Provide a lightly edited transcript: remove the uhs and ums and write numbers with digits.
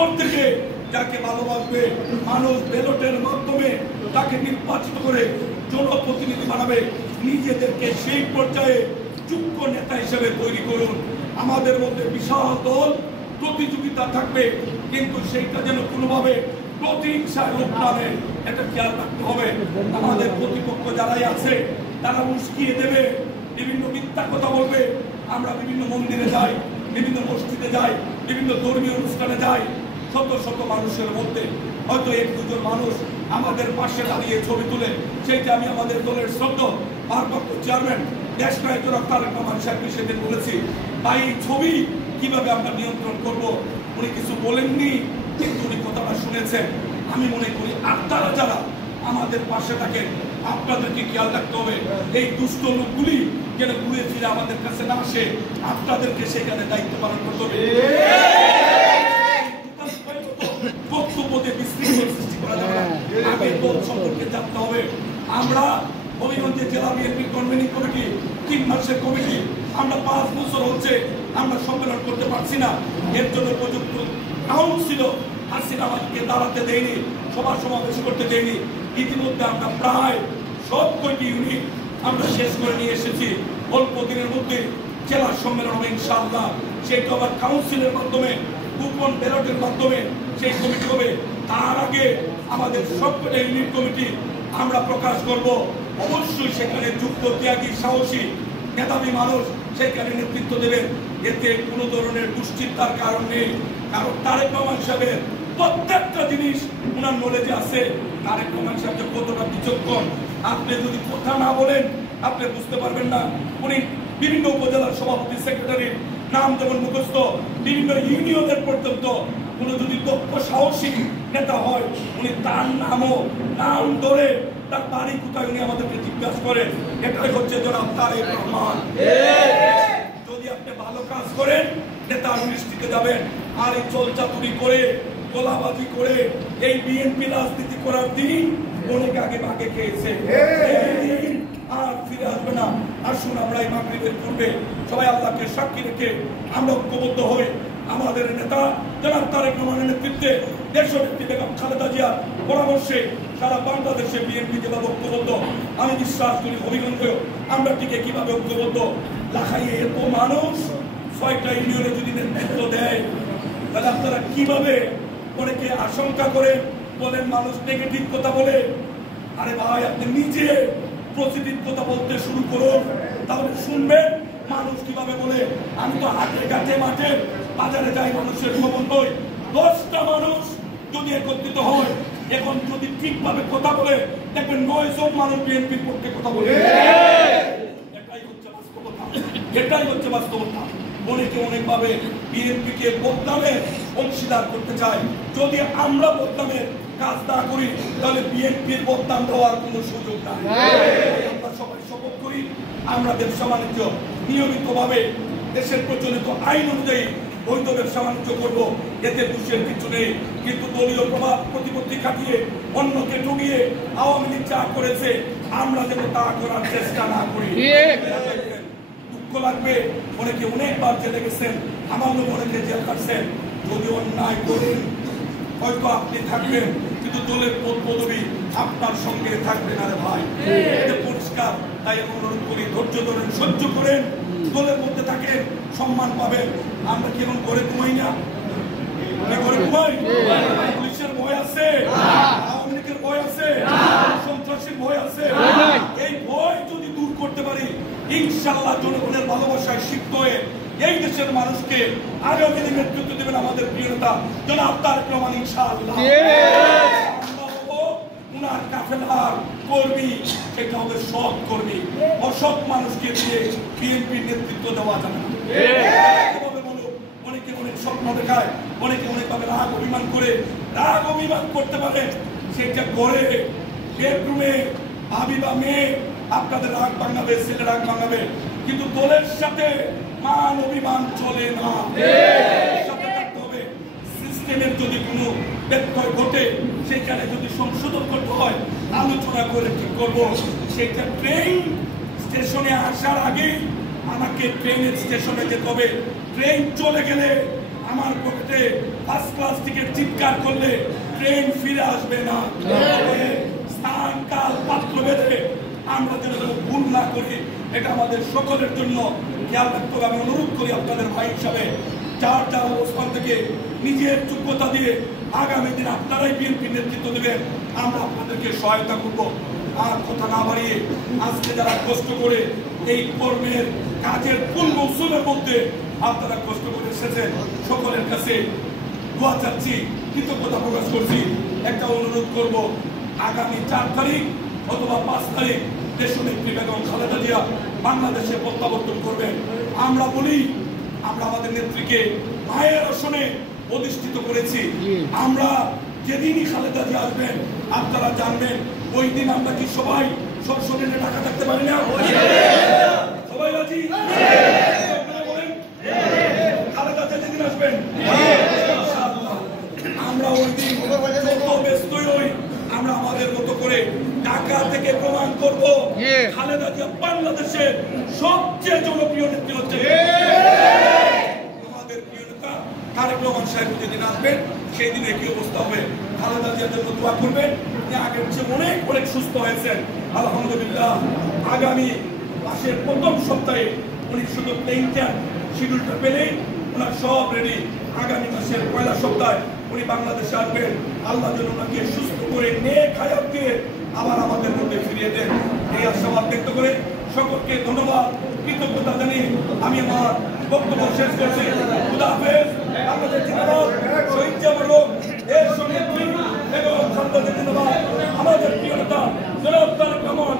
অন্তর থেকে যাকে ভালোবাসবে, মানুষ ব্যালটের মাধ্যমে তাকে নির্বাচিত করে জনপ্রতিনিধি বানাবে। নিজেদেরকে সেই পর্যায়ে যোগ্য নেতা হিসেবে তৈরি করুন। আমাদের মধ্যে বিশাল দল প্রতিযোগিতা থাকবে, কিন্তু সেইটা যেন কোনোভাবে প্রতিহিংসার রূপ না নেয়, এটা খেয়াল রাখতে হবে। আমাদের প্রতিপক্ষ যারাই আছে তারা উস্কিয়ে দেবে, বিভিন্ন মিথ্যা কথা বলবে। আমরা বিভিন্ন মন্দিরে যাই, বিভিন্ন মসজিদে যাই, বিভিন্ন ধর্মীয় অনুষ্ঠানে যাই, শত শত মানুষের মধ্যে হয়তো এক দুজন মানুষ আমাদের পাশে দাঁড়িয়ে ছবি তুলে, সেইটা আমি আমাদের দলের শ্রদ্ধেয় ভারপ্রাপ্ত চেয়ারম্যান দেশ নায়ক জনাব তারেক রহমান সাহেবকে সেদিন বলেছি, তাই এই ছবি কিভাবে আমরা নিয়ন্ত্রণ করব। উনি কিছু বলেননি, কিন্তু উনি কথাটা শুনেছেন। আমি মনে করি আপনারা যারা আমাদের পাশে থাকেন, আপনাদেরকে খেয়াল রাখতে হবে এই দুষ্ট লোকগুলি যেন ঘুরে ফিরে আমাদের কাছে না আসে। আপনাদেরকে সেখানে দায়িত্ব পালন করতে হবে। বক্তব্যে বিশৃঙ্খল সৃষ্টি করা যাবে না। আগে দল সম্পর্কে জানতে হবে। আমরা হবিগঞ্জে জেলা বিএনপি কনভেনিং কমিটি 3 মাসের কমিটি, আমরা 5 বছর হচ্ছে আমরা সম্মেলন করতে পারছি না। এর জন্য উপযুক্ত কাউন্সিল হাসিনা আমাদেরকে দাঁড়াতে দেয়নি, সভা সমাবেশ করতে দেয়নি। ইতিমধ্যে আমরা প্রায় সব কয়টি ইউনিট আমরা শেষ করে নিয়ে এসেছি। অল্প দিনের মধ্যে জেলা সম্মেলন হবে ইনশাআল্লাহ। সেইটা আবার কাউন্সিলের মাধ্যমে, কুপন ব্যালটের মাধ্যমে সেই কমিটি হবে। তার আগে আমাদের সবকটা ইউনিট কমিটি আমরা প্রকাশ করব। অবশ্যই সেখানে যুক্ত ত্যাগী সাহসী মেধাবী মানুষ সেখানে নেতৃত্ব দেবেন। এতে কোনো ধরনের দুশ্চিন্তার কারণ নেই। কারণ তারেক রহমান সাহেবের প্রত্যেকটা জিনিস ওনার নলেজে আছে। তারেক রহমান সাহেব কতটা বিচক্ষণ, আপনি যদি কথা না বলেন আপনি বুঝতে পারবেন না। উনি বিভিন্ন উপজেলার সভাপতি সেক্রেটারির নাম যেমন মুখস্থ, বিভিন্ন ইউনিয়নের পর্যন্ত কোনো যদি দক্ষ সাহসী নেতা হয়, উনি তার নাম ধরে তার বাড়ি কোথায় উনি আমাদেরকে জিজ্ঞাসা করেন। এটাই হচ্ছে জনাব তারেক রহমান। যদি আপনি ভালো কাজ করেন নেতার দৃষ্টিতে যাবেন, আর এই চলচাতুরি করে গোলাবাজি করে এই বিএনপি রাজনীতি করার দিন অনেক আগে ভাগে খেয়েছে, আর ফিরে আসবে না। আসুন আমরা এই মাগরিবের পূর্বে সবাই আল্লাহকে সাক্ষী রেখে আমরা ঐক্যবদ্ধ হই। আমাদের নেতা জনাব তারেক রহমানের নেতৃত্বে, দেশনেত্রী বেগম খালেদা জিয়ার পরামর্শে সারা বাংলাদেশে বিএনপি যেভাবে ঐক্যবদ্ধ, আমি বিশ্বাস করি হবিগঞ্জেও আমরা ঠিক কিভাবে ঐক্যবদ্ধ। লাখাইয়ে এত মানুষ 6টা ইউনিয়নে যদি নেতৃত্ব দেয়, তাহলে আপনারা কিভাবে, অনেকে আশঙ্কা করে বলেন মানুষ নেগেটিভ কথা বলে। আরে ভাই, আপনি নিজে পজিটিভ কথা বলতে শুরু করুন, তাহলে শুনবেন মানুষ কিভাবে বলে। আমি তো হাটে ঘাটে মাঠে বাজারে যাই, মানুষের খবর নই। 10টা মানুষ যদি একত্রিত হয়, এখন যদি ঠিকভাবে কথা বলে দেখবেন 9 জন মানুষ বিএনপির পক্ষে কথা বলে। এটাই হচ্ছে বাস্তবতা, এটাই হচ্ছে বাস্তবতা। অনেকে অনেকভাবে বিএনপিকে বদনামের অংশীদার করতে চায়। যদি আমরা বদনামের কাজ না করি তাহলে বিএনপির বদনাম দেওয়ার কোনো সুযোগ নাই। আমরা সবাই শপথ করি আমরা ব্যবসা বাণিজ্য নিয়মিতভাবে দেশের প্রচলিত আইন অনুযায়ী বৈধ ব্যবসা বাণিজ্য করবো, এতে দোষের কিছু নেই। কিন্তু দলীয় প্রভাব প্রতিপত্তি কাটিয়ে অন্যকে ঠকিয়ে আওয়ামী লীগ যা করেছে আমরা যেন তা করার চেষ্টা না করি। দুঃখ লাগবে, অনেকে অনেকবার জেলে গেছেন, আমার লোক অনেকে জেল কাটছেন। যদি অন্যায় করেন হয়তো আপনি থাকবেন, কিন্তু দলের পদ পদবী আপনার সঙ্গে থাকবে না রে ভাই, এটা পরিষ্কার। তাই অনুরোধ করি ধৈর্য ধরেন, সহ্য করেন, দলের মধ্যে থাকেন, সম্মান পাবেন। আমরা কি এখন করে ঘুমাই না? করে ঘুমাই? পুলিশের ভয় আছে, আওয়ামী লীগের ভয় আছে, সন্ত্রাসীর ভয় আছে। এই ভয় যদি দূর করতে পারি ইনশাআল্লাহ জনগণের ভালোবাসায় সিদ্ধ হয়ে এই দেশের মানুষকে আগামী দিনে নেতৃত্ব দেবেন আমাদের প্রিয় নেতা জনাব তারেক রহমান ইনশাআল্লাহ। উনার কাফেলার কর্মী সেটা হবে সৎ কর্মী, অসৎ মানুষকে দিয়ে বিএনপির নেতৃত্ব দেওয়া যাবে না। অনেকে অনেক স্বপ্ন দেখায়, অনেকে অনেকভাবে রাগ অভিমান করে, রাগ অভিমান করতে পারে সেটা করে বেডরুমে ভাবি বা মেয়ে আপনাদের রাগ ভাঙাবে, ছেলে রাগ ভাঙাবে, কিন্তু দলের সাথে মান অভিমান চলে না। সাথে থাকতে হবে। সিস্টেমের যদি কোনো ব্যত্যয় ঘটে সেখানে যদি সংশোধন করতে হয় আলোচনা করে ঠিক করবো। সেটা ট্রেন স্টেশনে আসার আগে আমাকে ট্রেনের স্টেশনে যেতে হবে। ট্রেন চলে গেলে আমার পকেটে ফার্স্ট ক্লাস টিকিট চিৎকার করলে ট্রেন ফিরে আসবে না। স্থান কাল পাত্র ভেদে আমরা যেন ভুল না করি, এটা আমাদের সকলের জন্য খেয়াল রাখতে হবে। আমি অনুরোধ করি আপনাদের ভাই হিসাবে, যার যার অবস্থান থেকে নিজের যোগ্যতা দিয়ে আগামী দিনে আপনারাই বিএনপির নেতৃত্ব দেবেন, আমরা আপনাদেরকে সহায়তা করব। আর কথা না বাড়িয়ে আজকে যারা কষ্ট করে এই কর্মের কাজের পূর্ণ মৌসুমের মধ্যে আপনারা কষ্ট করে এসেছেন, সকলের কাছে দোয়া চাচ্ছি, কৃতজ্ঞতা প্রকাশ করছি। একটা অনুরোধ করব, আগামী 4 তারিখ অথবা 5 তারিখ দেশনেত্রী বেগম খালেদা জিয়া বাংলাদেশে প্রত্যাবর্তন করবেন। আমরা বলি, আমরা আমাদের নেত্রীকে মায়ের আসনে অধিষ্ঠিত করেছি। আমরা যেদিনই খালেদা জিয়া আসবেন আপনারা জানবেন, ওই দিন আমরা কি সবাই সংসদে ঢাকা থাকতে পারি না? সবাই রাজি? বলেন খালেদা জিয়া যেদিন আসবেন আমরা ওই দিন যত ব্যস্তই হই, আমরা আমাদের মতো করে ঢাকা থেকে প্রমাণ করব খালেদা জিয়া বাংলাদেশের সবচেয়ে জনপ্রিয় নেত্রী হচ্ছে। আমাদের প্রিয় নেতা তারেক রহমান সাহেব যেদিন আসবেন সেই দিনে কি অবস্থা হবে, খালেদা জিয়ার জন্য দোয়া করবেন। আগের চেয়ে অনেক অনেক সুস্থ হয়েছেন আলহামদুলিল্লাহ। আগামী মাসের প্রথম সপ্তাহে উনি শুধু প্লেনটা শিডিউলটা পেলেই ওনার সব রেডি। আগামী মাসের পয়লা সপ্তাহে উনি বাংলাদেশে আসবেন। আল্লাহ যেন ওনাকে সুস্থ করে নেক হায়াত দিয়ে আবার আমাদের মধ্যে ফিরিয়ে দেন, এই আশাবাদ ব্যক্ত করে সকলকে ধন্যবাদ, কৃতজ্ঞতা জানিয়ে আমি আমার বক্তব্য শেষ করছি। খুদা হাফেজ। আমাদের জিন্দাবাদ, শহীদ জামাল এর সঙ্গে এবং খালেদা জিয়া জিন্দাবাদ। আমাদের প্রিয় নেতা জনাব তারেক রহমান।